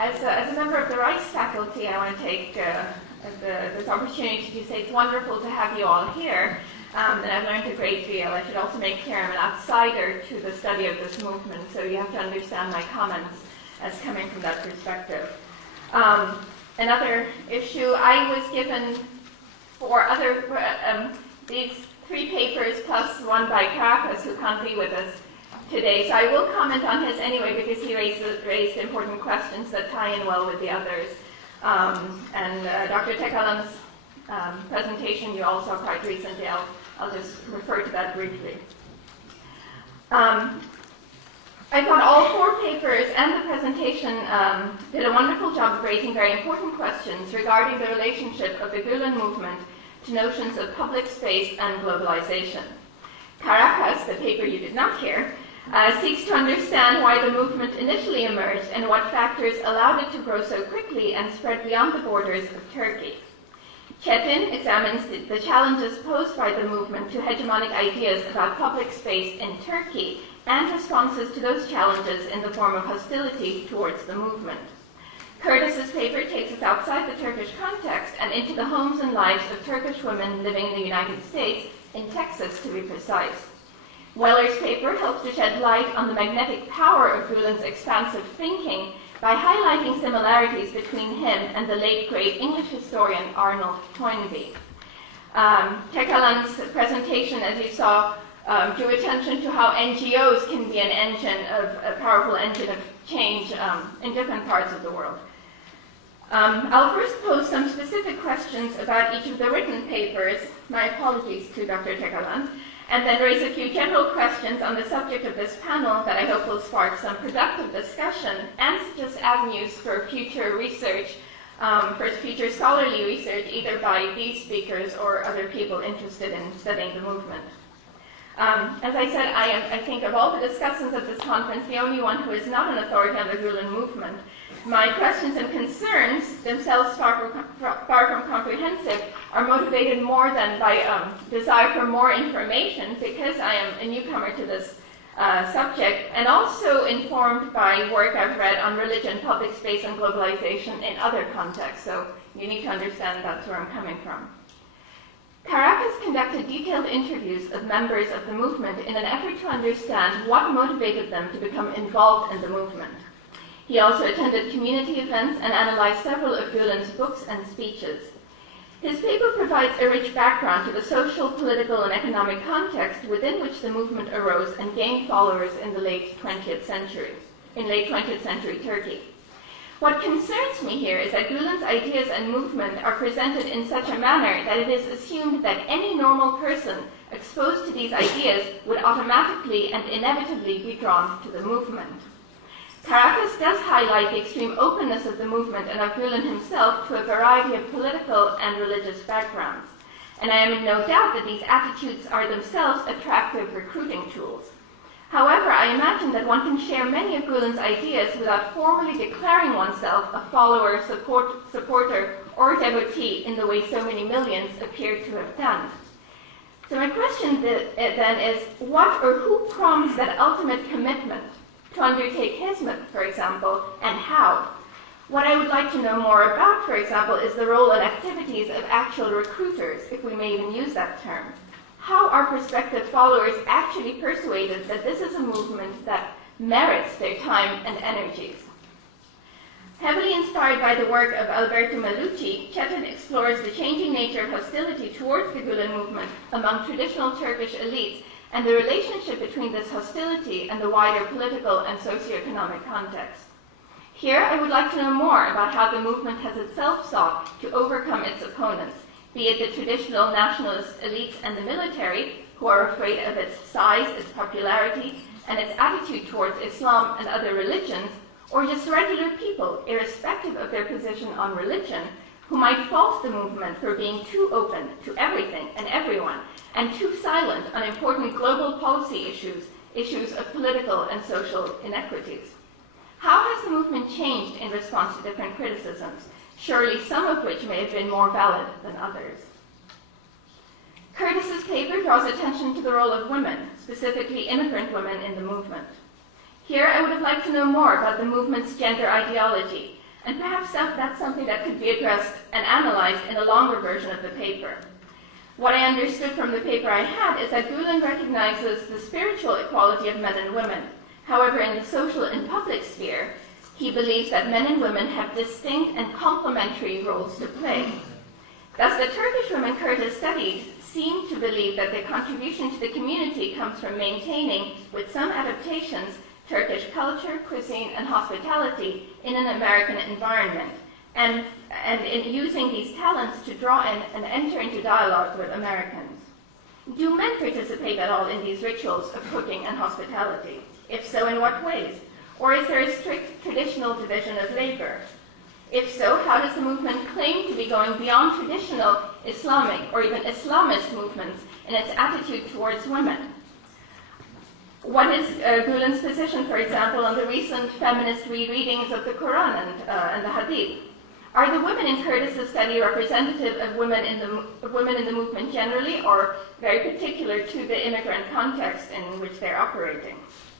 As a member of the rights faculty, I want to take this opportunity to say it's wonderful to have you all here, and I've learned a great deal. I should also make clear I'm an outsider to the study of this movement, so you have to understand my comments as coming from that perspective. Another issue, I was given these 3 papers plus one by Caracas, who can't be with us today. So I will comment on his anyway, because he raised important questions that tie in well with the others. Dr. Tekalan's presentation you all saw quite recently. I'll just refer to that briefly. I thought all 4 papers and the presentation did a wonderful job of raising very important questions regarding the relationship of the Gülen movement to notions of public space and globalization. Caracas, the paper you did not hear, seeks to understand why the movement initially emerged and what factors allowed it to grow so quickly and spread beyond the borders of Turkey. Çetin examines the challenges posed by the movement to hegemonic ideas about public space in Turkey and responses to those challenges in the form of hostility towards the movement. Curtis's paper takes us outside the Turkish context and into the homes and lives of Turkish women living in the United States, in Texas to be precise. Weller's paper helps to shed light on the magnetic power of Gülen's expansive thinking by highlighting similarities between him and the late great English historian Arnold Toynbee. Tekalan's presentation, as you saw, drew attention to how NGOs can be a powerful engine of change in different parts of the world. I'll first pose some specific questions about each of the written papers, my apologies to Dr. Tekalan, and then raise a few general questions on the subject of this panel that I hope will spark some productive discussion and suggest avenues for future research, for future scholarly research, either by these speakers or other people interested in studying the movement. As I said, I think of all the discussants at this conference, the only one who is not an authority on the Gülen movement. My questions and concerns, themselves far from comprehensive, are motivated more than by desire for more information, because I am a newcomer to this subject, and also informed by work I've read on religion, public space, and globalization in other contexts. So you need to understand that's where I'm coming from. Caracas conducted detailed interviews of members of the movement in an effort to understand what motivated them to become involved in the movement. He also attended community events and analyzed several of Gülen's books and speeches. His paper provides a rich background to the social, political, and economic context within which the movement arose and gained followers in the late 20th century Turkey. What concerns me here is that Gülen's ideas and movement are presented in such a manner that it is assumed that any normal person exposed to these ideas would automatically and inevitably be drawn to the movement. Caracas does highlight the extreme openness of the movement and of Gülen himself to a variety of political and religious backgrounds, and I am in no doubt that these attitudes are themselves attractive recruiting tools. However, I imagine that one can share many of Gülen's ideas without formally declaring oneself a follower, supporter, or devotee in the way so many millions appear to have done. So my question then is, what or who prompts that ultimate commitment to undertake Hizmet, for example, and how? What I would like to know more about, for example, is the role and activities of actual recruiters, if we may even use that term. How are prospective followers actually persuaded that this is a movement that merits their time and energies? Heavily inspired by the work of Alberto Melucci, Çetin explores the changing nature of hostility towards the Gülen movement among traditional Turkish elites and the relationship between this hostility and the wider political and socioeconomic context. Here, I would like to know more about how the movement has itself sought to overcome its opponents, be it the traditional nationalist elites and the military, who are afraid of its size, its popularity, and its attitude towards Islam and other religions, or just regular people, irrespective of their position on religion, who might fault the movement for being too open to everything and everyone, and too silent on important global policy issues of political and social inequities. How has the movement changed in response to different criticisms, surely some of which may have been more valid than others? Curtis's paper draws attention to the role of women, specifically immigrant women in the movement. Here I would have liked to know more about the movement's gender ideology, And perhaps that's something that could be addressed and analyzed in a longer version of the paper. What I understood from the paper I had is that Gülen recognizes the spiritual equality of men and women. However, in the social and public sphere, he believes that men and women have distinct and complementary roles to play. Thus, the Turkish women Curtis studied seem to believe that their contribution to the community comes from maintaining, with some adaptations, Turkish culture, cuisine, and hospitality in an American environment, and in using these talents to draw in and enter into dialogue with Americans. Do men participate at all in these rituals of cooking and hospitality? If so, in what ways? Or is there a strict traditional division of labor? If so, how does the movement claim to be going beyond traditional Islamic or even Islamist movements in its attitude towards women? What is Gülen's position, for example, on the recent feminist rereadings of the Quran and the Hadith? Are the women in Curtis's study representative of women in the movement generally, or very particular to the immigrant context in which they're operating?